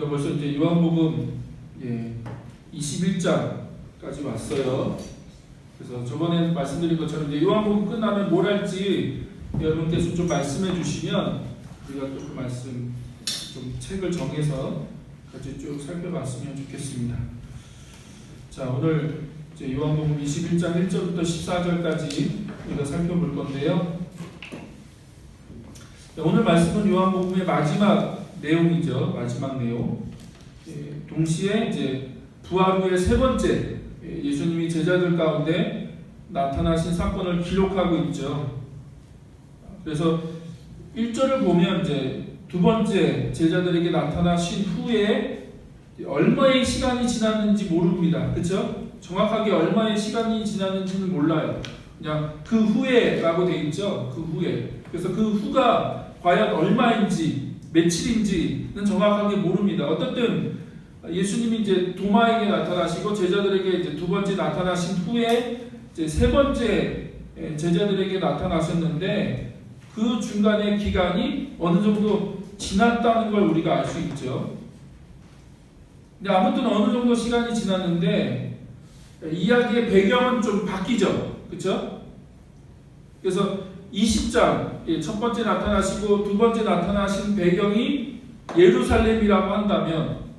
우리가 벌써 이제 요한복음 21장까지 왔어요. 그래서 저번에 말씀드린 것처럼 이제 요한복음 끝나면 뭘 할지 여러분께서 좀 말씀해 주시면 우리가 또 그 말씀 좀 책을 정해서 같이 쭉 살펴봤으면 좋겠습니다. 자, 오늘 이제 요한복음 21장 1절부터 14절까지 우리가 살펴볼 건데요. 오늘 말씀은 요한복음의 마지막 내용이죠. 마지막 내용. 동시에 이제 부활 후의 세 번째 예수님이 제자들 가운데 나타나신 사건을 기록하고 있죠. 그래서 1절을 보면 이제 두 번째 제자들에게 나타나신 후에 얼마의 시간이 지났는지 모릅니다. 그렇죠? 정확하게 얼마의 시간이 지났는지는 몰라요. 그냥 그 후에라고 돼 있죠. 그 후에. 그래서 그 후가 과연 얼마인지 며칠인지는 정확하게 모릅니다. 어떻든 예수님이 이제 도마에게 나타나시고 제자들에게 이제 두 번째 나타나신 후에 이제 세 번째 제자들에게 나타나셨는데 그 중간의 기간이 어느 정도 지났다는 걸 우리가 알 수 있죠. 근데 아무튼 어느 정도 시간이 지났는데 이야기의 배경은 좀 바뀌죠. 그렇죠? 그래서 20장 첫 번째 나타나시고 두 번째 나타나신 배경이 예루살렘이라고 한다면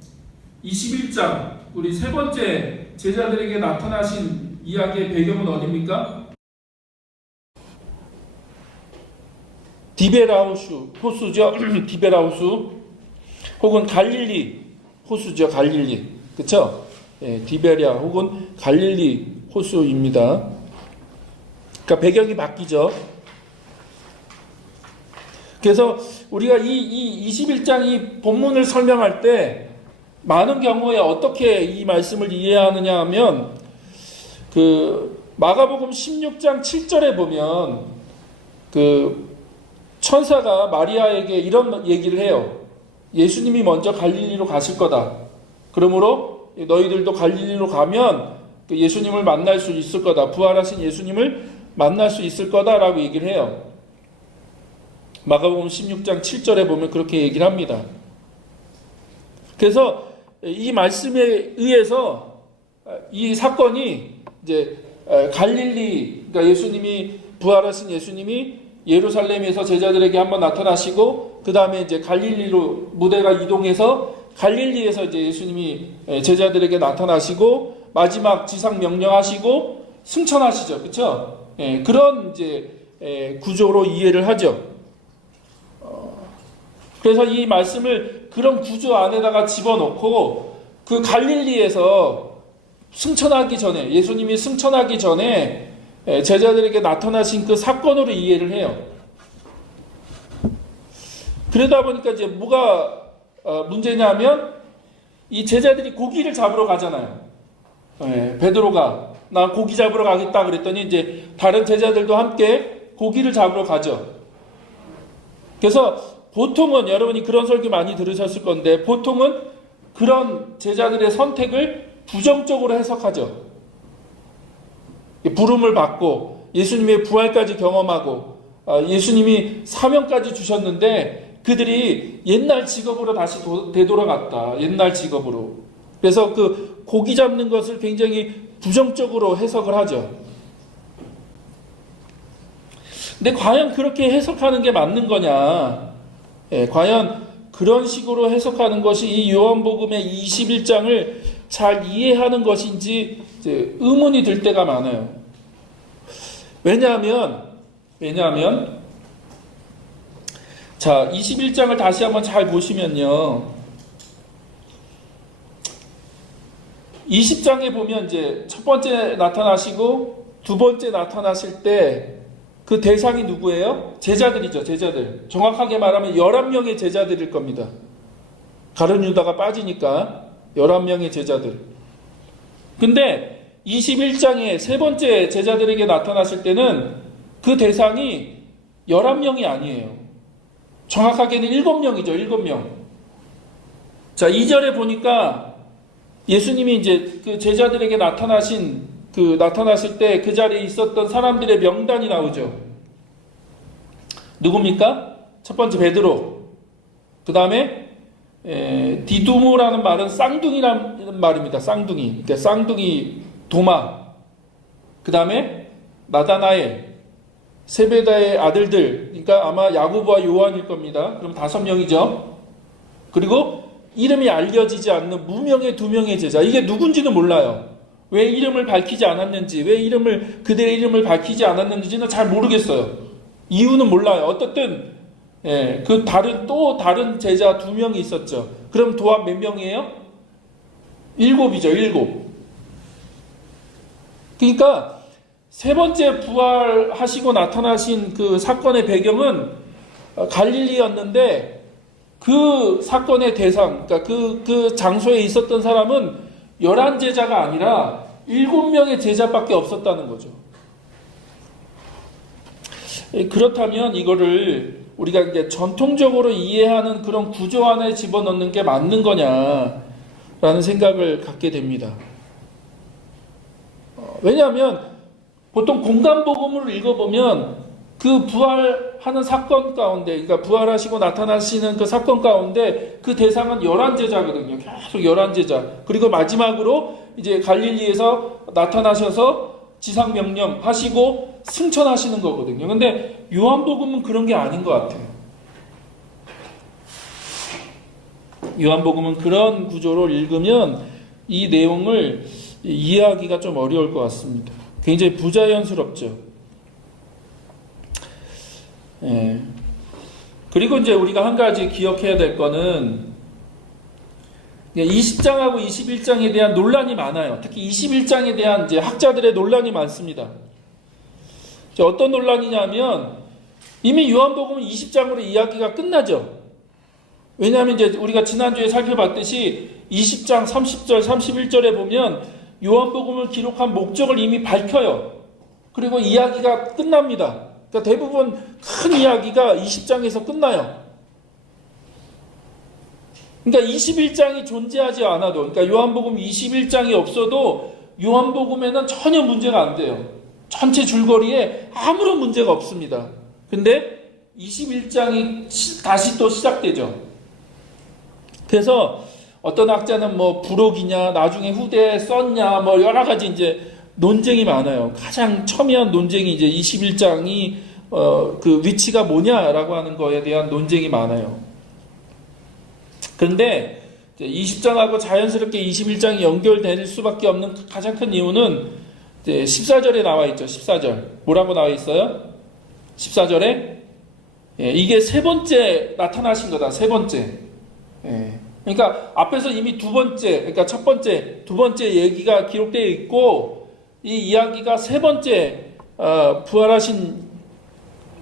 21장 우리 세 번째 제자들에게 나타나신 이야기의 배경은 어디입니까? 디베라우스 호수죠. 디베라우스 혹은 갈릴리 호수죠. 갈릴리. 그렇죠? 디베랴 혹은 갈릴리 호수입니다. 그러니까 배경이 바뀌죠. 그래서 우리가 이 21장 이 본문을 설명할 때 많은 경우에 어떻게 이 말씀을 이해하느냐 하면 그 마가복음 16장 7절에 보면 그 천사가 마리아에게 이런 얘기를 해요. 예수님이 먼저 갈릴리로 가실 거다. 그러므로 너희들도 갈릴리로 가면 그 예수님을 만날 수 있을 거다. 부활하신 예수님을 만날 수 있을 거다라고 얘기를 해요. 마가복음 16장 7절에 보면 그렇게 얘기를 합니다. 그래서 이 말씀에 의해서 이 사건이 이제 갈릴리, 그러니까 예수님이 부활하신 예수님이 예루살렘에서 제자들에게 한번 나타나시고 그 다음에 이제 갈릴리로 무대가 이동해서 갈릴리에서 이제 예수님이 제자들에게 나타나시고 마지막 지상 명령하시고 승천하시죠, 그렇죠? 그런 이제 구조로 이해를 하죠. 그래서 이 말씀을 그런 구조 안에다가 집어넣고 그 갈릴리에서 승천하기 전에 예수님이 승천하기 전에 제자들에게 나타나신 그 사건으로 이해를 해요. 그러다 보니까 이제 뭐가 문제냐면 이 제자들이 고기를 잡으러 가잖아요. 베드로가 나 고기 잡으러 가겠다 그랬더니 이제 다른 제자들도 함께 고기를 잡으러 가죠. 그래서 보통은 여러분이 그런 설교 많이 들으셨을 건데 보통은 그런 제자들의 선택을 부정적으로 해석하죠. 부름을 받고 예수님의 부활까지 경험하고 예수님이 사명까지 주셨는데 그들이 옛날 직업으로 다시 되돌아갔다. 옛날 직업으로. 그래서 그 고기 잡는 것을 굉장히 부정적으로 해석을 하죠. 근데 과연 그렇게 해석하는 게 맞는 거냐? 과연 그런 식으로 해석하는 것이 이 요한복음의 21장을 잘 이해하는 것인지 이제 의문이 들 때가 많아요. 왜냐하면 자 21장을 다시 한번 잘 보시면요. 20장에 보면 이제 첫 번째 나타나시고 두 번째 나타나실 때 그 대상이 누구예요? 제자들이죠. 제자들. 정확하게 말하면 11명의 제자들일 겁니다. 가룟 유다가 빠지니까 11명의 제자들. 근데 21장에 세 번째 제자들에게 나타나실 때는 그 대상이 11명이 아니에요. 정확하게는 7명이죠. 7명. 자, 2절에 보니까 예수님이 이제 그 제자들에게 나타나실 때 그 자리에 있었던 사람들의 명단이 나오죠. 누굽니까? 첫 번째 베드로. 그 다음에 디두모라는 말은 쌍둥이라는 말입니다. 쌍둥이. 그러니까 쌍둥이 도마. 그 다음에 나다나엘, 세베다의 아들들. 그러니까 아마 야고보와 요한일 겁니다. 그럼 5명이죠. 그리고 이름이 알려지지 않는 무명의 2명의 제자. 이게 누군지는 몰라요. 왜 이름을 밝히지 않았는지, 왜 그들의 이름을 밝히지 않았는지는 잘 모르겠어요. 이유는 몰라요. 어떻든 그 다른 제자 2명이 있었죠. 그럼 도합 몇 명이에요? 7이죠. 7. 그러니까 세 번째 부활하시고 나타나신 그 사건의 배경은 갈릴리였는데 그 사건의 대상, 그러니까 그 장소에 있었던 사람은 11제자가 아니라 7명의 제자밖에 없었다는 거죠. 그렇다면 이거를 우리가 이제 전통적으로 이해하는 그런 구조 안에 집어넣는 게 맞는 거냐라는 생각을 갖게 됩니다. 왜냐하면 보통 공간복음을 읽어보면 그 부활하는 사건 가운데, 그러니까 부활하시고 나타나시는 그 사건 가운데 그 대상은 11제자거든요. 계속 11제자. 그리고 마지막으로 이제 갈릴리에서 나타나셔서 지상명령 하시고 승천하시는 거거든요. 근데 요한복음은 그런 게 아닌 것 같아요. 요한복음은 그런 구조로 읽으면 이 내용을 이해하기가 좀 어려울 것 같습니다. 굉장히 부자연스럽죠. 그리고 이제 우리가 한 가지 기억해야 될 거는 20장하고 21장에 대한 논란이 많아요. 특히 21장에 대한 이제 학자들의 논란이 많습니다. 어떤 논란이냐면 이미 요한복음은 20장으로 이야기가 끝나죠. 왜냐하면 이제 우리가 지난주에 살펴봤듯이 20장 30절 31절에 보면 요한복음을 기록한 목적을 이미 밝혀요. 그리고 이야기가 끝납니다. 그러니까 대부분 큰 이야기가 20장에서 끝나요. 그러니까 21장이 존재하지 않아도, 그러니까 요한복음 21장이 없어도 요한복음에는 전혀 문제가 안 돼요. 전체 줄거리에 아무런 문제가 없습니다. 근데 21장이 다시 또 시작되죠. 그래서 어떤 학자는 뭐 부록이냐, 나중에 후대에 썼냐, 뭐 여러 가지 이제 논쟁이 많아요. 가장 첨예한 논쟁이 이제 21장이 그 위치가 뭐냐라고 하는 거에 대한 논쟁이 많아요. 그런데 20장하고 자연스럽게 21장이 연결될 수밖에 없는 가장 큰 이유는 이제 14절에 나와 있죠. 14절. 뭐라고 나와 있어요? 14절에 이게 세 번째 나타나신 거다. 세 번째. 그러니까 앞에서 이미 두 번째, 그러니까 첫 번째, 두 번째 얘기가 기록되어 있고 이 이야기가 세 번째 부활하신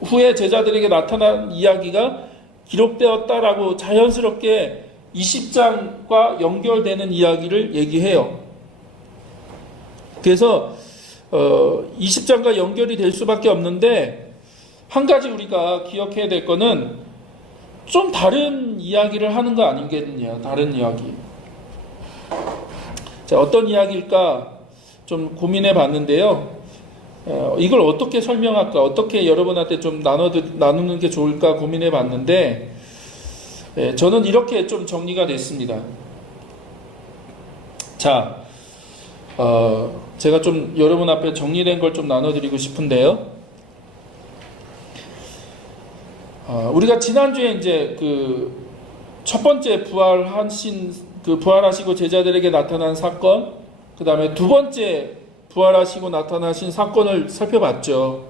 후에 제자들에게 나타난 이야기가 기록되었다라고 자연스럽게 20장과 연결되는 이야기를 얘기해요. 그래서 20장과 연결이 될 수밖에 없는데 한 가지 우리가 기억해야 될 거는 좀 다른 이야기를 하는 거 아니겠느냐. 다른 이야기. 자, 어떤 이야기일까 좀 고민해 봤는데요. 이걸 어떻게 설명할까, 어떻게 여러분한테 좀 나누는 게 좋을까 고민해 봤는데 저는 이렇게 좀 정리가 됐습니다. 자, 제가 좀 여러분 앞에 정리된 걸 좀 나눠드리고 싶은데요. 우리가 지난주에 이제 그 첫 번째 부활하시고 제자들에게 나타난 사건, 그 다음에 두 번째 부활하시고 나타나신 사건을 살펴봤죠.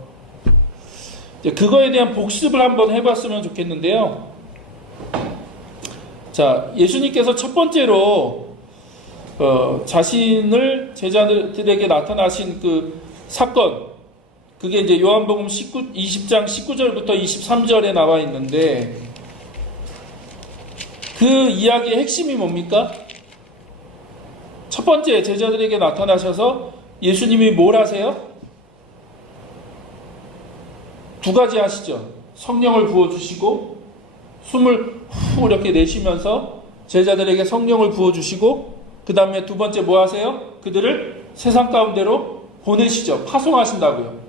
그거에 대한 복습을 한번 해봤으면 좋겠는데요. 자, 예수님께서 첫 번째로 자신을 제자들에게 나타나신 그 사건, 그게 이제 요한복음 20장 19절부터 23절에 나와 있는데 그 이야기의 핵심이 뭡니까? 첫 번째 제자들에게 나타나셔서 예수님이 뭘 하세요? 두 가지 하시죠. 성령을 부어주시고 숨을 후 이렇게 내쉬면서 제자들에게 성령을 부어주시고 그 다음에 두 번째 뭐 하세요? 그들을 세상 가운데로 보내시죠. 파송하신다고요.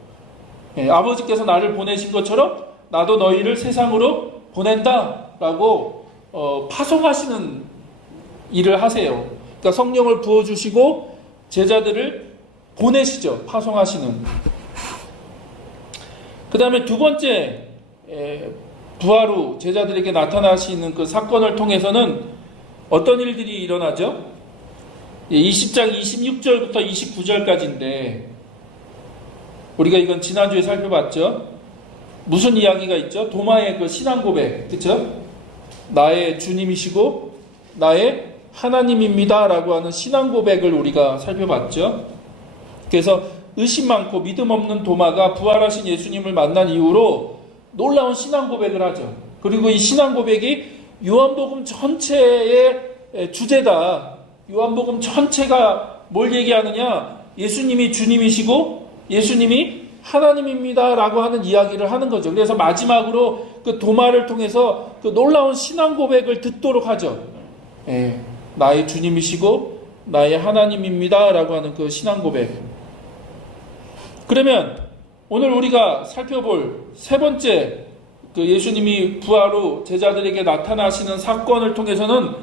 아버지께서 나를 보내신 것처럼 나도 너희를 세상으로 보낸다 라고 파송하시는 일을 하세요. 그러니까 성령을 부어주시고 제자들을 보내시죠. 파송하시는. 그 다음에 두 번째 부활 후 제자들에게 나타나시는 그 사건을 통해서는 어떤 일들이 일어나죠? 20장 26절부터 29절까지인데 우리가 이건 지난주에 살펴봤죠. 무슨 이야기가 있죠? 도마의 그 신앙 고백, 그렇죠? 나의 주님이시고 나의 하나님입니다 라고 하는 신앙 고백을 우리가 살펴봤죠. 그래서 의심 많고 믿음 없는 도마가 부활하신 예수님을 만난 이후로 놀라운 신앙 고백을 하죠. 그리고 이 신앙 고백이 요한복음 전체의 주제다. 요한복음 전체가 뭘 얘기하느냐? 예수님이 주님이시고 예수님이 하나님입니다 라고 하는 이야기를 하는 거죠. 그래서 마지막으로 그 도마를 통해서 그 놀라운 신앙 고백을 듣도록 하죠. 나의 주님이시고 나의 하나님입니다 라고 하는 그 신앙 고백. 그러면 오늘 우리가 살펴볼 세 번째 그 예수님이 부활 후 제자들에게 나타나시는 사건을 통해서는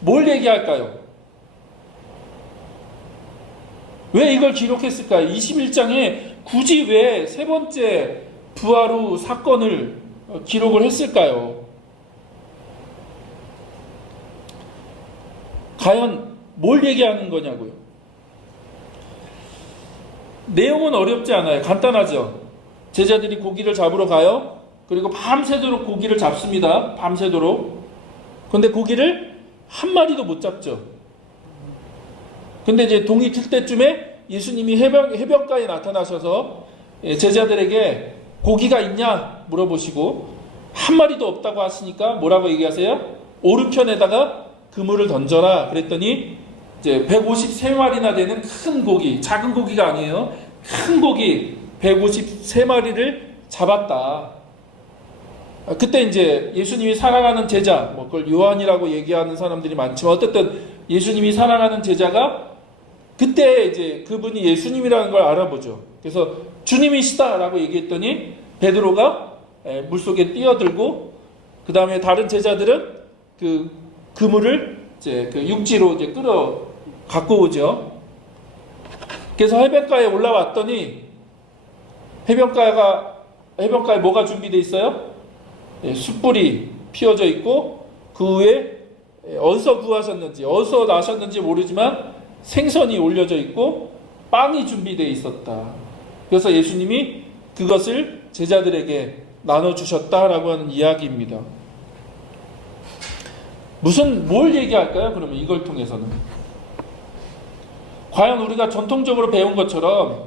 뭘 얘기할까요? 왜 이걸 기록했을까요? 21장에 굳이 왜 세 번째 부활 후 사건을 기록을 했을까요? 과연 뭘 얘기하는 거냐고요? 내용은 어렵지 않아요. 간단하죠. 제자들이 고기를 잡으러 가요. 그리고 밤새도록 고기를 잡습니다. 밤새도록. 근데 고기를 한 마리도 못 잡죠. 근데 이제 동이 틀 때쯤에 예수님이 해변가에 나타나셔서 제자들에게 고기가 있냐 물어보시고 한 마리도 없다고 하시니까 뭐라고 얘기하세요? 오른편에다가 그물을 던져라 그랬더니 이제 153마리나 되는 큰 고기, 작은 고기가 아니에요. 큰 고기 153마리를 잡았다. 그때 이제 예수님이 사랑하는 제자, 뭐 그걸 요한이라고 얘기하는 사람들이 많지만 어쨌든 예수님이 사랑하는 제자가 그때 이제 그분이 예수님이라는 걸 알아보죠. 그래서 주님이시다라고 얘기했더니 베드로가 물속에 뛰어들고 그 다음에 다른 제자들은 그 그물을 이제 그 육지로 이제 끌어 갖고 오죠. 그래서 해변가에 올라왔더니 해변가에 뭐가 준비되어 있어요? 숯불이 피워져 있고 그 위에 어디서 구하셨는지 어디서 나셨는지 모르지만 생선이 올려져 있고 빵이 준비되어 있었다. 그래서 예수님이 그것을 제자들에게 나눠주셨다라고 하는 이야기입니다. 뭘 얘기할까요? 그러면 이걸 통해서는 과연 우리가 전통적으로 배운 것처럼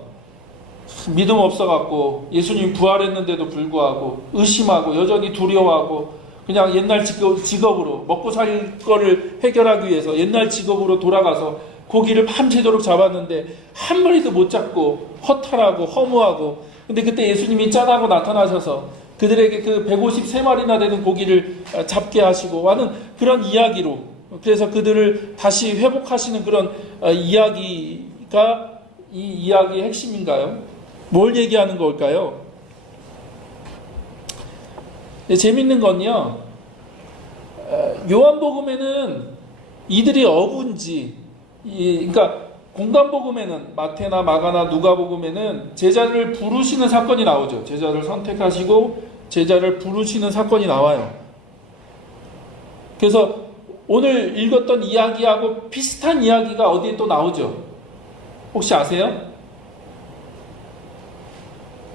믿음 없어갖고 예수님 부활했는데도 불구하고 의심하고 여전히 두려워하고 그냥 옛날 직업으로 먹고 살 거를 해결하기 위해서 옛날 직업으로 돌아가서 고기를 밤새도록 잡았는데 한 마리도 못 잡고 허탈하고 허무하고 근데 그때 예수님이 짠하고 나타나셔서 그들에게 그 153마리나 되는 고기를 잡게 하시고 하는 그런 이야기로 그래서 그들을 다시 회복하시는 그런 이야기가 이 이야기의 핵심인가요? 뭘 얘기하는 걸까요? 재밌는 건요. 요한복음에는 이들이 어부인지 그러니까 공간복음에는 마태나 마가나 누가복음에는 제자를 부르시는 사건이 나오죠. 제자를 선택하시고 제자를 부르시는 사건이 나와요. 그래서 오늘 읽었던 이야기하고 비슷한 이야기가 어디에 또 나오죠? 혹시 아세요?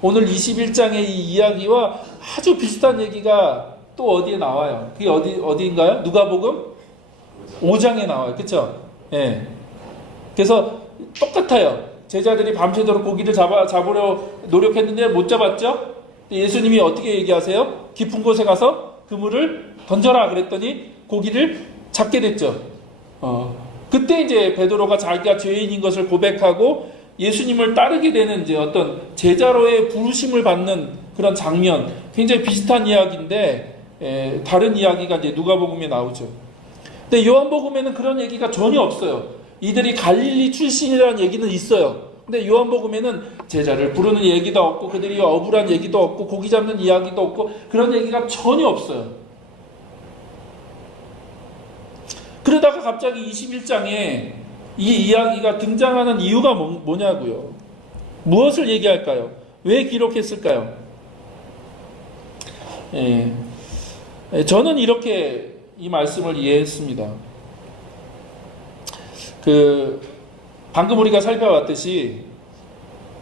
오늘 21장의 이 이야기와 아주 비슷한 얘기가 또 어디에 나와요? 그게 어디인가요? 누가복음 5장에 나와요. 그쵸? 예. 그래서 똑같아요. 제자들이 밤새도록 고기를 잡으려 노력했는데 못 잡았죠? 예수님이 어떻게 얘기하세요? 깊은 곳에 가서 그물을 던져라 그랬더니 고기를 잡게 됐죠. 그때 이제 베드로가 자기가 죄인인 것을 고백하고 예수님을 따르게 되는 이제 어떤 제자로의 부르심을 받는 그런 장면, 굉장히 비슷한 이야기인데 다른 이야기가 이제 누가복음에 나오죠. 근데 요한복음에는 그런 얘기가 전혀 없어요. 이들이 갈릴리 출신이라는 얘기는 있어요. 근데 요한복음에는 제자를 부르는 얘기도 없고 그들이 어부란 얘기도 없고 고기 잡는 이야기도 없고 그런 얘기가 전혀 없어요. 갑자기 21장에 이 이야기가 등장하는 이유가 뭐냐고요. 무엇을 얘기할까요? 왜 기록했을까요? 저는 이렇게 이 말씀을 이해했습니다. 방금 우리가 살펴봤듯이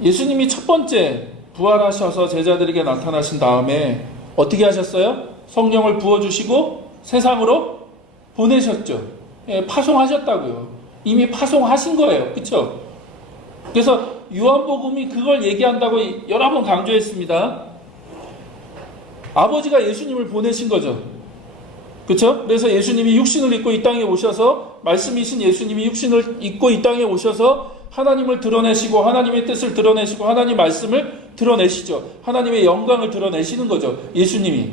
예수님이 첫 번째 부활하셔서 제자들에게 나타나신 다음에 어떻게 하셨어요? 성령을 부어주시고 세상으로 보내셨죠. 파송하셨다고요. 이미 파송하신 거예요. 그렇죠? 그래서 요한복음이 그걸 얘기한다고 여러 번 강조했습니다. 아버지가 예수님을 보내신 거죠. 그렇죠? 그래서 예수님이 육신을 입고 이 땅에 오셔서, 말씀이신 예수님이 육신을 입고 이 땅에 오셔서 하나님을 드러내시고 하나님의 뜻을 드러내시고 하나님 말씀을 드러내시죠. 하나님의 영광을 드러내시는 거죠. 예수님이.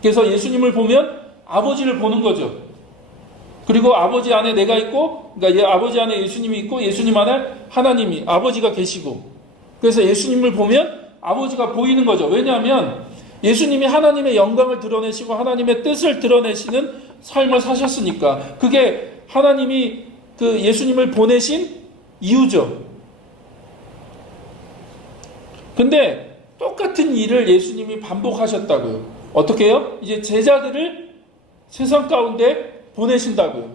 그래서 예수님을 보면 아버지를 보는 거죠. 그리고 아버지 안에 내가 있고, 그러니까 아버지 안에 예수님이 있고 예수님 안에 하나님이, 아버지가 계시고, 그래서 예수님을 보면 아버지가 보이는 거죠. 왜냐하면 예수님이 하나님의 영광을 드러내시고 하나님의 뜻을 드러내시는 삶을 사셨으니까. 그게 하나님이 예수님을 보내신 이유죠. 근데 똑같은 일을 예수님이 반복하셨다고요. 어떻게 해요? 이제 제자들을 세상 가운데 보내신다고요.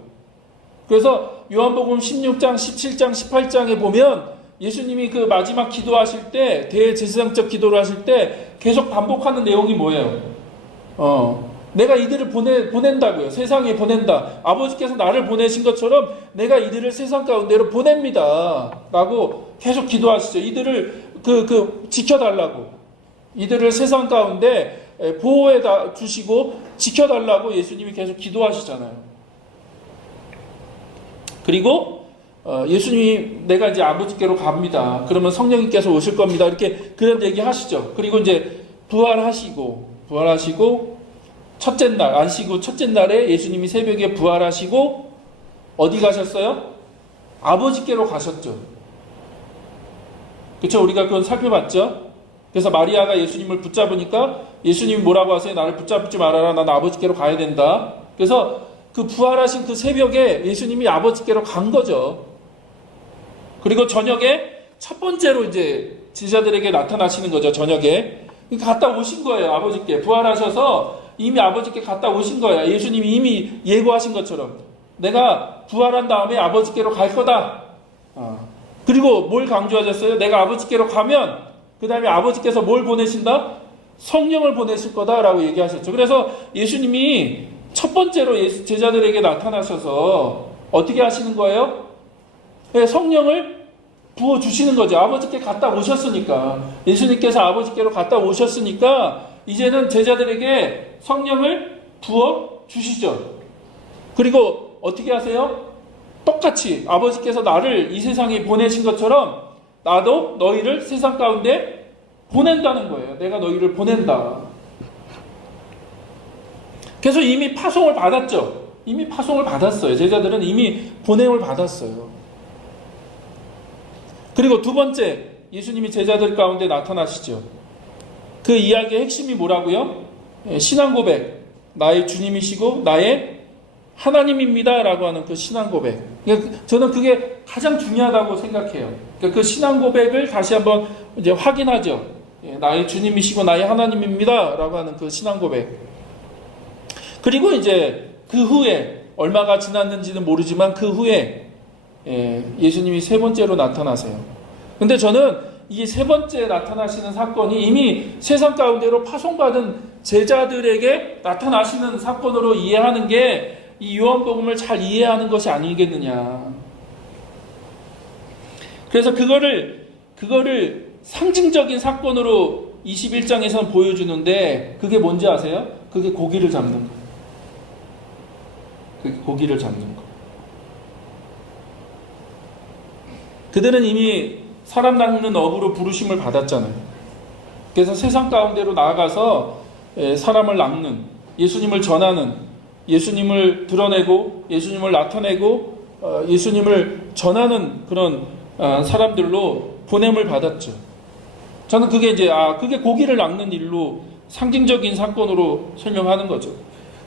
그래서 요한복음 16장, 17장, 18장에 보면 예수님이 마지막 기도하실 때, 대제사장적 기도를 하실 때 계속 반복하는 내용이 뭐예요? 내가 이들을 보낸다고요. 세상에 보낸다. 아버지께서 나를 보내신 것처럼 내가 이들을 세상 가운데로 보냅니다. 라고 계속 기도하시죠. 이들을 지켜달라고. 이들을 세상 가운데 보호해 주시고 지켜달라고 예수님이 계속 기도하시잖아요. 그리고 예수님이 내가 이제 아버지께로 갑니다. 그러면 성령님께서 오실 겁니다. 이렇게 그런 얘기 하시죠. 그리고 이제 부활하시고 첫째 날, 안식 첫째 날에 예수님이 새벽에 부활하시고 어디 가셨어요? 아버지께로 가셨죠. 그렇죠? 우리가 그건 살펴봤죠. 그래서 마리아가 예수님을 붙잡으니까 예수님이 뭐라고 하세요? 나를 붙잡지 말아라. 나는 아버지께로 가야 된다. 그래서 부활하신 그 새벽에 예수님이 아버지께로 간 거죠. 그리고 저녁에 첫 번째로 이제 제자들에게 나타나시는 거죠. 저녁에. 갔다 오신 거예요. 아버지께. 부활하셔서 이미 아버지께 갔다 오신 거예요. 예수님이 이미 예고하신 것처럼. 내가 부활한 다음에 아버지께로 갈 거다. 그리고 뭘 강조하셨어요? 내가 아버지께로 가면 그 다음에 아버지께서 뭘 보내신다? 성령을 보내실 거다라고 얘기하셨죠. 그래서 예수님이 첫 번째로 제자들에게 나타나셔서 어떻게 하시는 거예요? 성령을 부어주시는 거죠. 아버지께 갔다 오셨으니까. 예수님께서 아버지께로 갔다 오셨으니까 이제는 제자들에게 성령을 부어주시죠. 그리고 어떻게 하세요? 똑같이 아버지께서 나를 이 세상에 보내신 것처럼 나도 너희를 세상 가운데 보낸다는 거예요. 내가 너희를 보낸다. 그래서 이미 파송을 받았죠. 이미 파송을 받았어요. 제자들은 이미 보냄을 받았어요. 그리고 두 번째, 예수님이 제자들 가운데 나타나시죠. 그 이야기의 핵심이 뭐라고요? 신앙 고백. 나의 주님이시고 나의 하나님입니다. 라고 하는 그 신앙 고백. 저는 그게 가장 중요하다고 생각해요. 그 신앙 고백을 다시 한번 이제 확인하죠. 나의 주님이시고 나의 하나님입니다. 라고 하는 그 신앙 고백. 그리고 이제 그 후에, 얼마가 지났는지는 모르지만 그 후에 예수님이 세 번째로 나타나세요. 근데 저는 이 세 번째 나타나시는 사건이 이미 세상 가운데로 파송받은 제자들에게 나타나시는 사건으로 이해하는 게 이 요한복음을 잘 이해하는 것이 아니겠느냐. 그래서 그거를 상징적인 사건으로 21장에서는 보여주는데 그게 뭔지 아세요? 그게 고기를 잡는 거. 그게 고기를 잡는 거. 그들은 이미 사람 낚는 어부로 부르심을 받았잖아요. 그래서 세상 가운데로 나아가서 사람을 낚는, 예수님을 전하는, 예수님을 드러내고 예수님을 나타내고 예수님을 전하는 그런 사람들로 보냄을 받았죠. 저는 그게 이제 그게 고기를 낚는 일로 상징적인 사건으로 설명하는 거죠.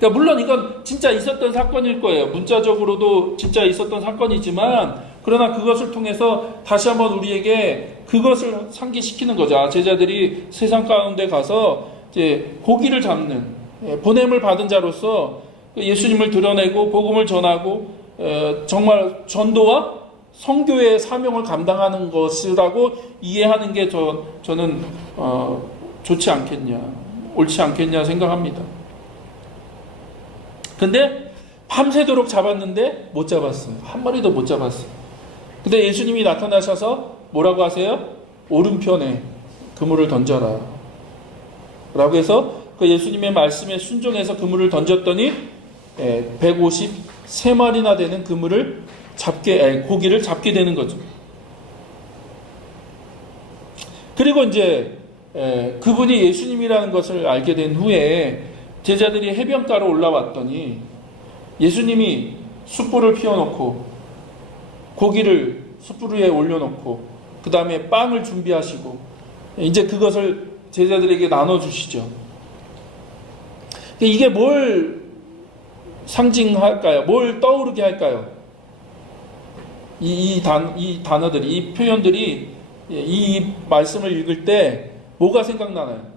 그러니까 물론 이건 진짜 있었던 사건일 거예요. 문자적으로도 진짜 있었던 사건이지만 그러나 그것을 통해서 다시 한번 우리에게 그것을 상기시키는 거죠. 제자들이 세상 가운데 가서 이제 고기를 잡는 보냄을 받은 자로서 예수님을 드러내고 복음을 전하고 정말 전도와 선교의 사명을 감당하는 것이라고 이해하는 게 저는 좋지 않겠냐, 옳지 않겠냐 생각합니다. 근데 밤새도록 잡았는데 못 잡았어요. 한 마리도 못 잡았어요. 근데 예수님이 나타나셔서 뭐라고 하세요? 오른편에 그물을 던져라 라고 해서 그 예수님의 말씀에 순종해서 그물을 던졌더니 153마리나 되는 고기를 잡게 되는 거죠. 그리고 이제 그분이 예수님이라는 것을 알게 된 후에 제자들이 해변가로 올라왔더니 예수님이 숯불을 피워놓고 고기를 숯불 위에 올려놓고 그 다음에 빵을 준비하시고 이제 그것을 제자들에게 나눠주시죠. 이게 뭘 상징할까요? 뭘 떠오르게 할까요? 이 단어들이, 이 표현들이 이 말씀을 읽을 때 뭐가 생각나나요?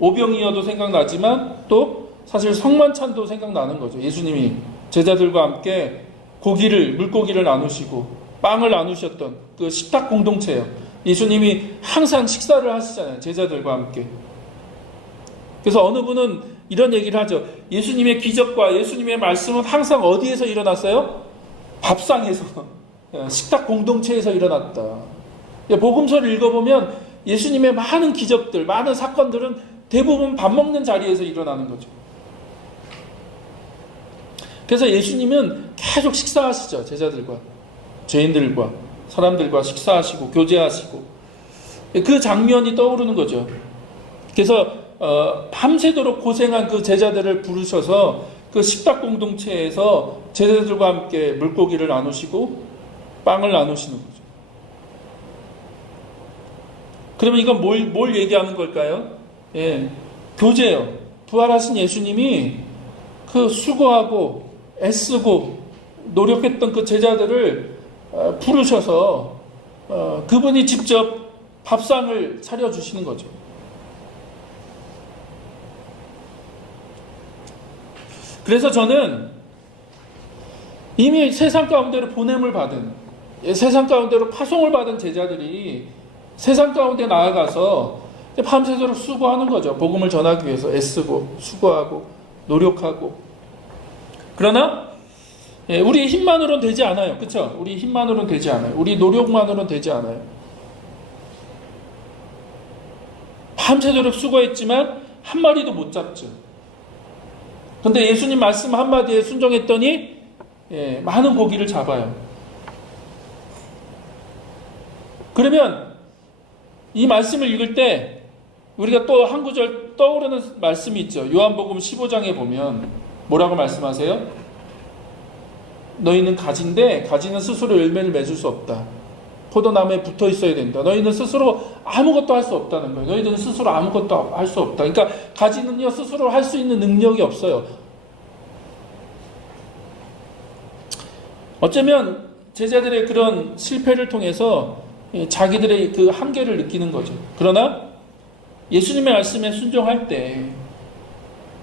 오병이어도 생각나지만 또 사실 성만찬도 생각나는 거죠. 예수님이 제자들과 함께 물고기를 나누시고 빵을 나누셨던 그 식탁 공동체예요. 예수님이 항상 식사를 하시잖아요. 제자들과 함께. 그래서 어느 분은 이런 얘기를 하죠. 예수님의 기적과 예수님의 말씀은 항상 어디에서 일어났어요? 밥상에서, 식탁 공동체에서 일어났다. 복음서를 읽어보면 예수님의 많은 기적들, 많은 사건들은 대부분 밥 먹는 자리에서 일어나는 거죠. 그래서 예수님은 계속 식사하시죠. 제자들과, 죄인들과, 사람들과 식사하시고 교제하시고 그 장면이 떠오르는 거죠. 그래서 밤새도록 고생한 그 제자들을 부르셔서 그 식탁 공동체에서 제자들과 함께 물고기를 나누시고 빵을 나누시는 거죠. 그러면 이건 뭘 얘기하는 걸까요? 교제요. 부활하신 예수님이 그 수고하고 애쓰고 노력했던 그 제자들을 부르셔서 그분이 직접 밥상을 차려주시는 거죠. 그래서 저는 이미 세상 가운데로 보냄을 받은, 세상 가운데로 파송을 받은 제자들이 세상 가운데 나아가서 밤새도록 수고하는 거죠. 복음을 전하기 위해서 애쓰고 수고하고 노력하고. 그러나 우리 힘만으로는 되지 않아요. 그렇죠? 우리 힘만으로는 되지 않아요. 우리 노력만으로는 되지 않아요. 밤새도록 수고했지만 한 마리도 못 잡죠. 그런데 예수님 말씀 한마디에 순종했더니 많은 고기를 잡아요. 그러면 이 말씀을 읽을 때 우리가 또 한 구절 떠오르는 말씀이 있죠. 요한복음 15장에 보면 뭐라고 말씀하세요? 너희는 가지인데 가지는 스스로 열매를 맺을 수 없다. 포도나무에 붙어 있어야 된다. 너희는 스스로 아무것도 할 수 없다는 거예요. 너희들은 스스로 아무것도 할 수 없다. 그러니까 가지는요 스스로 할 수 있는 능력이 없어요. 어쩌면 제자들의 그런 실패를 통해서 자기들의 그 한계를 느끼는 거죠. 그러나 예수님의 말씀에 순종할 때,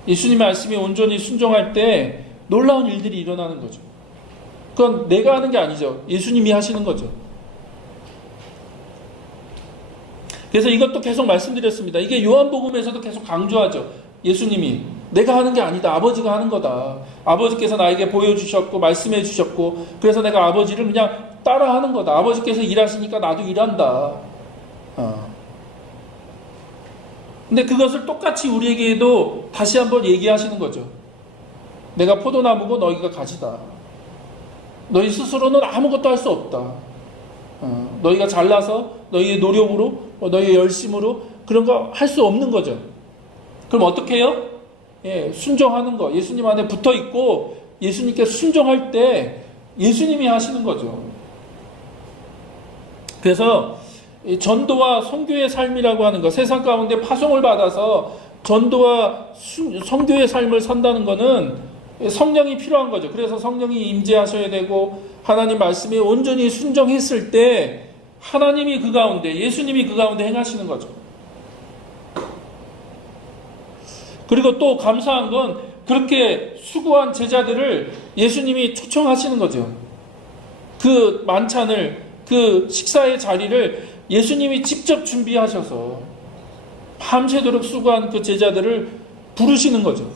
예수님의 말씀에 온전히 순종할 때 놀라운 일들이 일어나는 거죠. 그건 내가 하는 게 아니죠. 예수님이 하시는 거죠. 그래서 이것도 계속 말씀드렸습니다. 이게 요한복음에서도 계속 강조하죠. 예수님이 내가 하는 게 아니다. 아버지가 하는 거다. 아버지께서 나에게 보여주셨고 말씀해 주셨고 그래서 내가 아버지를 그냥 따라하는 거다. 아버지께서 일하시니까 나도 일한다. 근데 그것을 똑같이 우리에게도 다시 한번 얘기하시는 거죠. 내가 포도나무고 너희가 가지다. 너희 스스로는 아무것도 할 수 없다. 너희가 잘나서 너희의 노력으로 너희의 열심으로 그런 거 할 수 없는 거죠. 그럼 어떻게 해요? 순종하는 거. 예수님 안에 붙어 있고 예수님께 순종할 때 예수님이 하시는 거죠. 그래서 전도와 선교의 삶이라고 하는 거, 세상 가운데 파송을 받아서 전도와 선교의 삶을 산다는 것은 성령이 필요한 거죠. 그래서 성령이 임재하셔야 되고 하나님 말씀에 온전히 순종했을 때 하나님이 그 가운데, 예수님이 그 가운데 행하시는 거죠. 그리고 또 감사한 건 그렇게 수고한 제자들을 예수님이 초청하시는 거죠. 그 만찬을, 그 식사의 자리를 예수님이 직접 준비하셔서 밤새도록 수고한 그 제자들을 부르시는 거죠.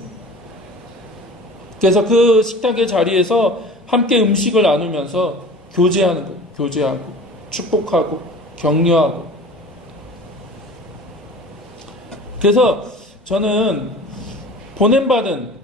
그래서 그 식탁의 자리에서 함께 음식을 나누면서 교제하는 거예요. 교제하고 축복하고 격려하고. 그래서 저는 보냄받은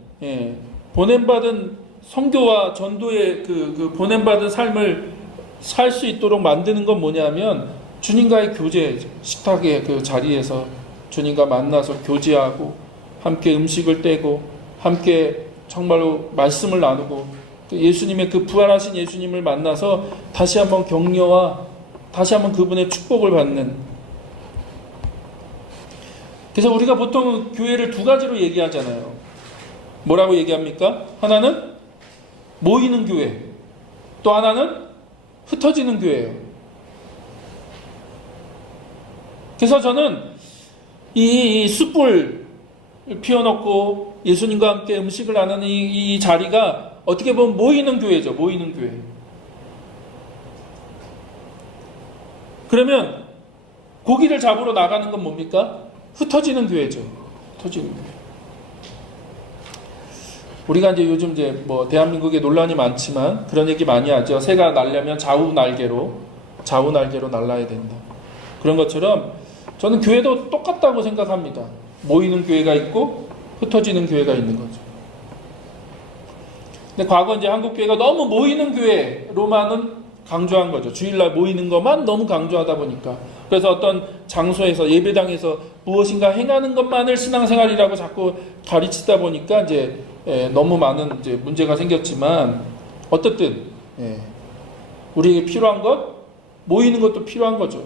선교와 전도의 그 보냄받은 삶을 살 수 있도록 만드는 건 뭐냐면 주님과의 교제, 식탁의 그 자리에서 주님과 만나서 교제하고 함께 음식을 떼고 함께 정말로 말씀을 나누고 예수님의 그 부활하신 예수님을 만나서 다시 한번 격려와 다시 한번 그분의 축복을 받는. 그래서 우리가 보통 교회를 두 가지로 얘기하잖아요. 뭐라고 얘기합니까? 하나는 모이는 교회, 또 하나는 흩어지는 교회예요. 그래서 저는 이 숯불 피워놓고 예수님과 함께 음식을 나누는 이 자리가 어떻게 보면 모이는 교회죠. 모이는 교회. 그러면 고기를 잡으러 나가는 건 뭡니까? 흩어지는 교회죠. 흩어지는 교회. 우리가 이제 요즘 뭐 대한민국에 논란이 많지만 그런 얘기 많이 하죠. 새가 날려면 좌우 날개로 날아야 된다. 그런 것처럼 저는 교회도 똑같다고 생각합니다. 모이는 교회가 있고 흩어지는 교회가 있는 거죠. 근데 과거 이제 한국 교회가 너무 모이는 교회로만은 강조한 거죠. 주일날 모이는 것만 너무 강조하다 보니까. 그래서 어떤 장소에서 예배당에서 무엇인가 행하는 것만을 신앙생활이라고 자꾸 가르치다 보니까 이제 너무 많은 이제 문제가 생겼지만 어떻든 우리에게 필요한 것 모이는 것도 필요한 거죠.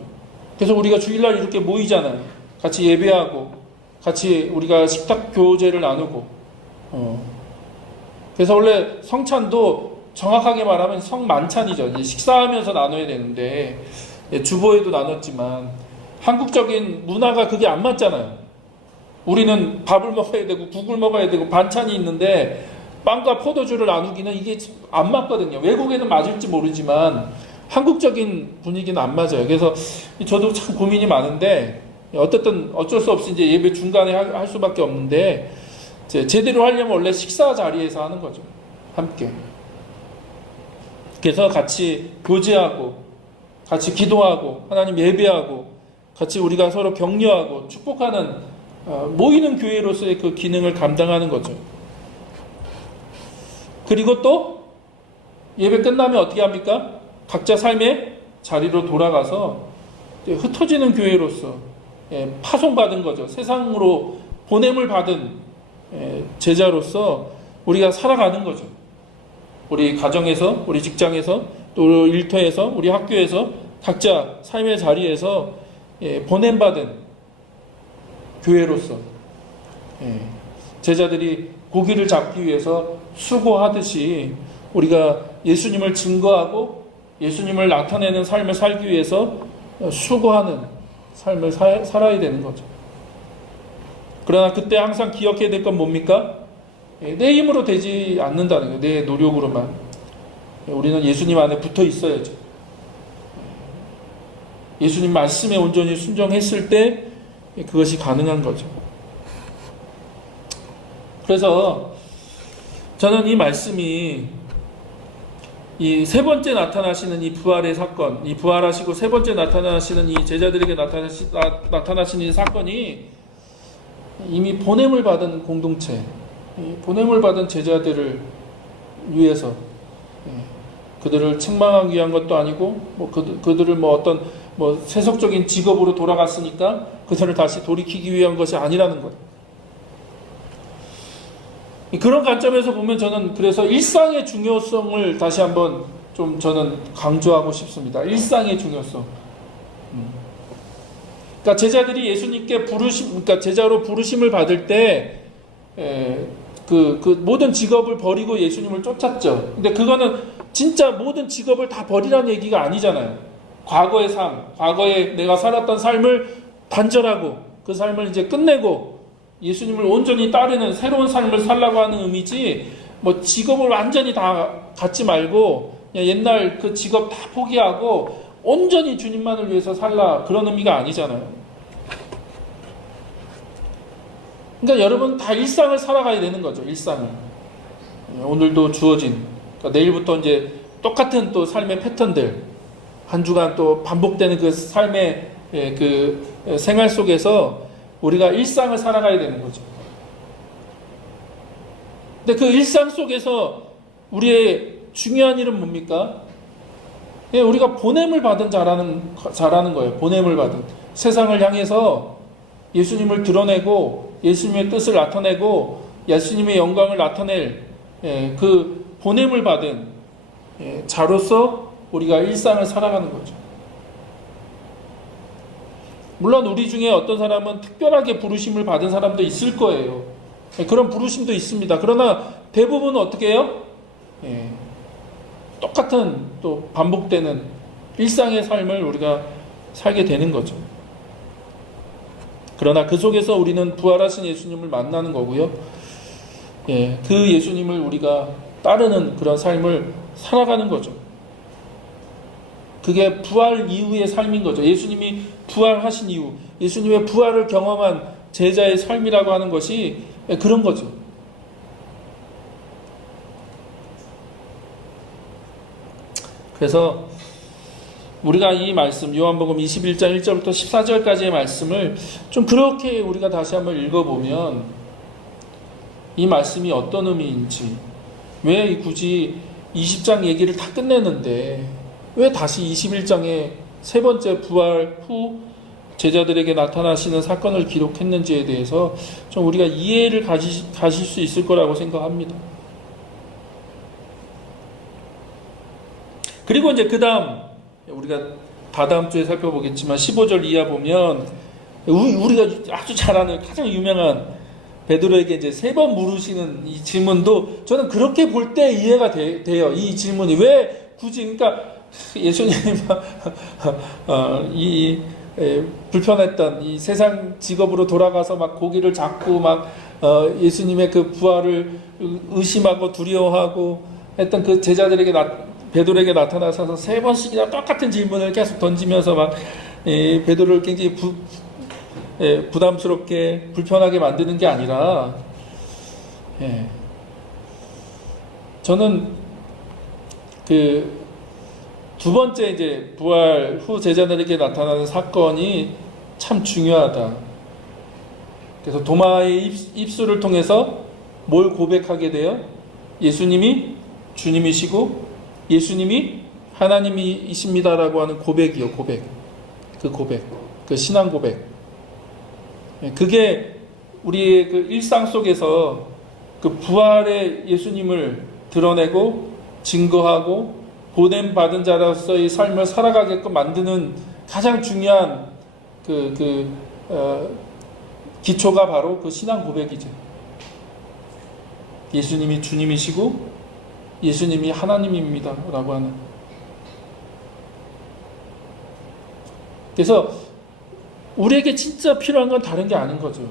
그래서 우리가 주일날 이렇게 모이잖아요. 같이 예배하고 같이 우리가 식탁 교제를 나누고. 그래서 원래 성찬도 정확하게 말하면 성만찬이죠. 이제 식사하면서 나눠야 되는데 주보에도 나눴지만 한국적인 문화가 그게 안 맞잖아요. 우리는 밥을 먹어야 되고 국을 먹어야 되고 반찬이 있는데 빵과 포도주를 나누기는 이게 안 맞거든요. 외국에는 맞을지 모르지만 한국적인 분위기는 안 맞아요. 그래서 저도 참 고민이 많은데 어쨌든 어쩔 수 없이 이제 예배 중간에 할 수밖에 없는데 제대로 하려면 원래 식사 자리에서 하는 거죠. 함께. 그래서 같이 교제하고 같이 기도하고 하나님 예배하고 같이 우리가 서로 격려하고 축복하는 모이는 교회로서의 그 기능을 감당하는 거죠. 그리고 또 예배 끝나면 어떻게 합니까? 각자 삶의 자리로 돌아가서 흩어지는 교회로서 파송받은 거죠. 세상으로 보냄을 받은 제자로서 우리가 살아가는 거죠. 우리 가정에서, 우리 직장에서, 또 일터에서, 우리 학교에서 각자 삶의 자리에서 보냄받은 교회로서 제자들이 고기를 잡기 위해서 수고하듯이 우리가 예수님을 증거하고 예수님을 나타내는 삶을 살기 위해서 수고하는 삶을 살아야 되는 거죠. 그러나 그때 항상 기억해야 될 건 뭡니까? 내 힘으로 되지 않는다는 거예요. 내 노력으로만. 우리는 예수님 안에 붙어 있어야죠. 예수님 말씀에 온전히 순종했을 때 그것이 가능한 거죠. 그래서 저는 이 말씀이 이 세 번째 나타나시는 이 부활의 사건, 이 부활하시고 세 번째 나타나시는 이 제자들에게 나타나시는 이 사건이 이미 보냄을 받은 공동체, 보냄을 받은 제자들을 위해서 그들을 책망하기 위한 것도 아니고 뭐 그들을 뭐 어떤 뭐 세속적인 직업으로 돌아갔으니까 그들을 다시 돌이키기 위한 것이 아니라는 것. 그런 관점에서 보면 저는 그래서 일상의 중요성을 다시 한번 좀 저는 강조하고 싶습니다. 일상의 중요성. 그러니까 그러니까 제자들이 예수님께 그러니까 제자로 부르심을 받을 때 그 모든 직업을 버리고 예수님을 쫓았죠. 근데 그거는 진짜 모든 직업을 다 버리라는 얘기가 아니잖아요. 과거의 삶, 과거에 내가 살았던 삶을 단절하고 그 삶을 이제 끝내고 예수님을 온전히 따르는 새로운 삶을 살라고 하는 의미지, 뭐 직업을 완전히 다 갖지 말고 그냥 옛날 그 직업 다 포기하고 온전히 주님만을 위해서 살라, 그런 의미가 아니잖아요. 그러니까 여러분 다 일상을 살아가야 되는 거죠. 일상을. 오늘도 주어진, 그러니까 내일부터 이제 똑같은 또 삶의 패턴들, 한 주간 또 반복되는 그 삶의 그 생활 속에서 우리가 일상을 살아가야 되는 거죠. 근데 그 일상 속에서 우리의 중요한 일은 뭡니까? 우리가 보냄을 받은 자라는 거예요. 보냄을 받은. 세상을 향해서 예수님을 드러내고 예수님의 뜻을 나타내고 예수님의 영광을 나타낼 그 보냄을 받은 자로서 우리가 일상을 살아가는 거죠. 물론 우리 중에 어떤 사람은 특별하게 부르심을 받은 사람도 있을 거예요. 그런 부르심도 있습니다. 그러나 대부분은 어떻게 해요? 똑같은 또 반복되는 일상의 삶을 우리가 살게 되는 거죠. 그러나 그 속에서 우리는 부활하신 예수님을 만나는 거고요. 그 예수님을 우리가 따르는 그런 삶을 살아가는 거죠. 그게 부활 이후의 삶인 거죠. 예수님이 부활하신 이후, 예수님의 부활을 경험한 제자의 삶이라고 하는 것이 그런 거죠. 그래서 우리가 이 말씀, 요한복음 21장 1절부터 14절까지의 말씀을 좀 그렇게 우리가 다시 한번 읽어보면 이 말씀이 어떤 의미인지, 왜 굳이 20장 얘기를 다 끝내는데 왜 다시 21장에 세 번째 부활 후 제자들에게 나타나시는 사건을 기록했는지에 대해서 좀 우리가 이해를 가질 수 있을 거라고 생각합니다. 그리고 이제 그 다음, 우리가 다다음 주에 살펴보겠지만 15절 이하 보면 우리가 아주 잘 아는 가장 유명한 베드로에게 이제 3번 물으시는 이 질문도 저는 그렇게 볼 때 이해가 돼요. 이 질문이 왜 굳이, 그러니까 예수님이 불편했던 이 세상 직업으로 돌아가서 막 고기를 잡고 막 예수님의 그 부활을 의심하고 두려워하고 했던 그 제자들에게 베드로에게 나타나셔서 3번씩이나 똑같은 질문을 계속 던지면서 막 베드로를 굉장히 부담스럽게 불편하게 만드는 게 아니라, 저는 그 두 번째 이제 부활 후 제자들에게 나타나는 사건이 참 중요하다. 그래서 도마의 입술을 통해서 뭘 고백하게 돼요? 예수님이 주님이시고 예수님이 하나님이십니다라고 하는 고백이요. 고백. 그 신앙 고백. 그게 우리의 그 일상 속에서 그 부활의 예수님을 드러내고 증거하고 보냄받은 자로서의 삶을 살아가게끔 만드는 가장 중요한 기초가 바로 그 신앙 고백이죠. 예수님이 주님이시고 예수님이 하나님입니다 라고 하는. 그래서 우리에게 진짜 필요한 건 다른 게 아닌 거죠.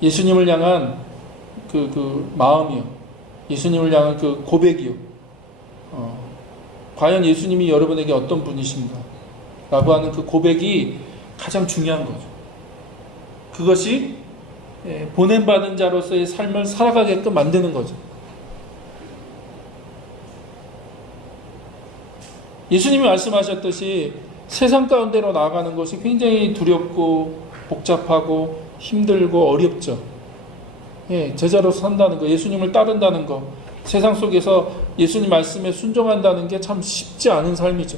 예수님을 향한 그 마음이요, 예수님을 향한 그 고백이요. 과연 예수님이 여러분에게 어떤 분이신가 라고 하는 그 고백이 가장 중요한 거죠. 그것이 보냄받은 자로서의 삶을 살아가게끔 만드는 거죠. 예수님이 말씀하셨듯이 세상 가운데로 나아가는 것이 굉장히 두렵고 복잡하고 힘들고 어렵죠. 제자로서 산다는 거, 예수님을 따른다는 거, 세상 속에서 예수님 말씀에 순종한다는 게 참 쉽지 않은 삶이죠.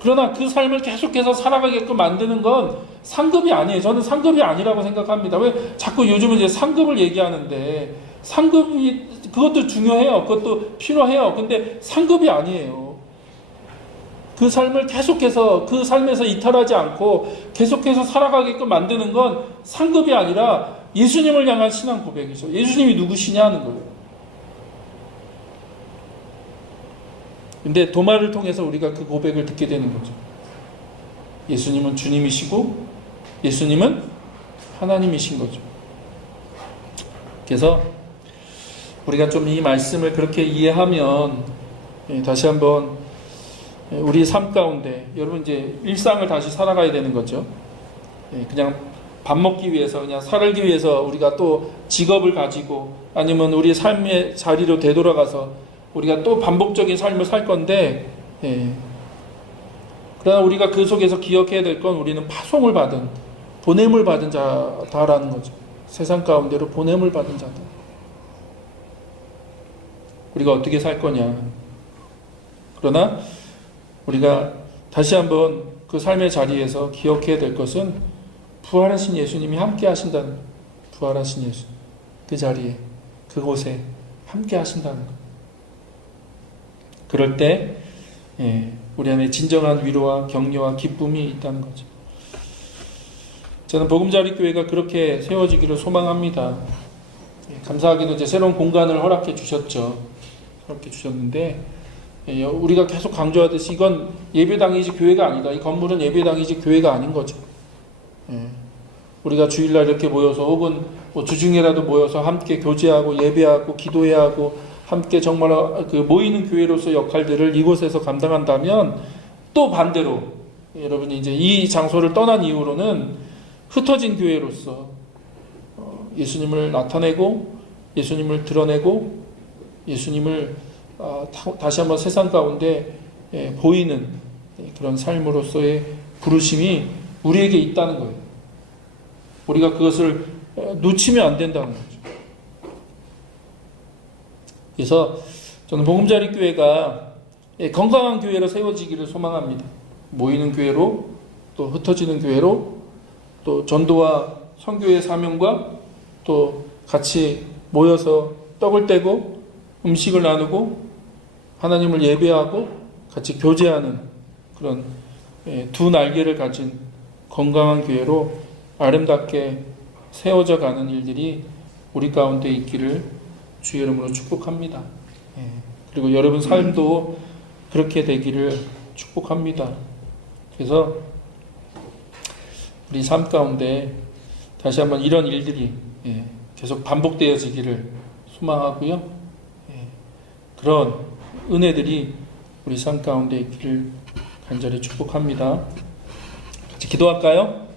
그러나 그 삶을 계속해서 살아가게끔 만드는 건 상급이 아니에요. 저는 상급이 아니라고 생각합니다. 왜 자꾸 요즘은 이제 상급을 얘기하는데, 상급이 그것도 중요해요. 그것도 필요해요. 근데 상급이 아니에요. 그 삶을 계속해서 그 삶에서 이탈하지 않고 계속해서 살아가게끔 만드는 건 상급이 아니라 예수님을 향한 신앙 고백이죠. 예수님이 누구시냐 하는 거예요. 근데 도마를 통해서 우리가 그 고백을 듣게 되는 거죠. 예수님은 주님이시고 예수님은 하나님이신 거죠. 그래서 우리가 좀 이 말씀을 그렇게 이해하면 다시 한번 우리 삶 가운데 여러분 이제 일상을 다시 살아가야 되는 거죠. 그냥 밥 먹기 위해서 그냥 살기 위해서 우리가 또 직업을 가지고 아니면 우리 삶의 자리로 되돌아가서 우리가 또 반복적인 삶을 살 건데 그러나 우리가 그 속에서 기억해야 될 건 우리는 파송을 받은 보냄을 받은 자다라는 거죠. 세상 가운데로 보냄을 받은 자다. 우리가 어떻게 살 거냐. 그러나 우리가 다시 한번 그 삶의 자리에서 기억해야 될 것은 부활하신 예수님이 함께 하신다는 것. 부활하신 예수. 그 자리에, 그곳에 함께 하신다는 것. 그럴 때 우리 안에 진정한 위로와 격려와 기쁨이 있다는 거죠. 저는 복음자리 교회가 그렇게 세워지기를 소망합니다. 감사하게도 이제 새로운 공간을 허락해 주셨죠. 허락해 주셨는데 우리가 계속 강조하듯이 이건 예배당이지 교회가 아니다. 이 건물은 예배당이지 교회가 아닌 거죠. 우리가 주일날 이렇게 모여서 혹은 뭐 주중에라도 모여서 함께 교제하고 예배하고 기도해야 하고 함께 정말 그 모이는 교회로서 역할들을 이곳에서 감당한다면 또 반대로 여러분이 이제 이 장소를 떠난 이후로는 흩어진 교회로서 예수님을 나타내고 예수님을 드러내고 예수님을 다시 한번 세상 가운데 보이는 그런 삶으로서의 부르심이 우리에게 있다는 거예요. 우리가 그것을 놓치면 안 된다는 거죠. 그래서 저는 복음자리 교회가 건강한 교회로 세워지기를 소망합니다. 모이는 교회로 또 흩어지는 교회로 또 전도와 선교의 사명과 또 같이 모여서 떡을 떼고 음식을 나누고 하나님을 예배하고 같이 교제하는 그런 두 날개를 가진 건강한 교회로 아름답게 세워져 가는 일들이 우리 가운데 있기를 주의 이름으로 축복합니다. 그리고 여러분 삶도 그렇게 되기를 축복합니다. 그래서 우리 삶 가운데 다시 한번 이런 일들이 계속 반복되어지기를 소망하고요. 그런 은혜들이 우리 삶 가운데 있기를 간절히 축복합니다. 같이 기도할까요?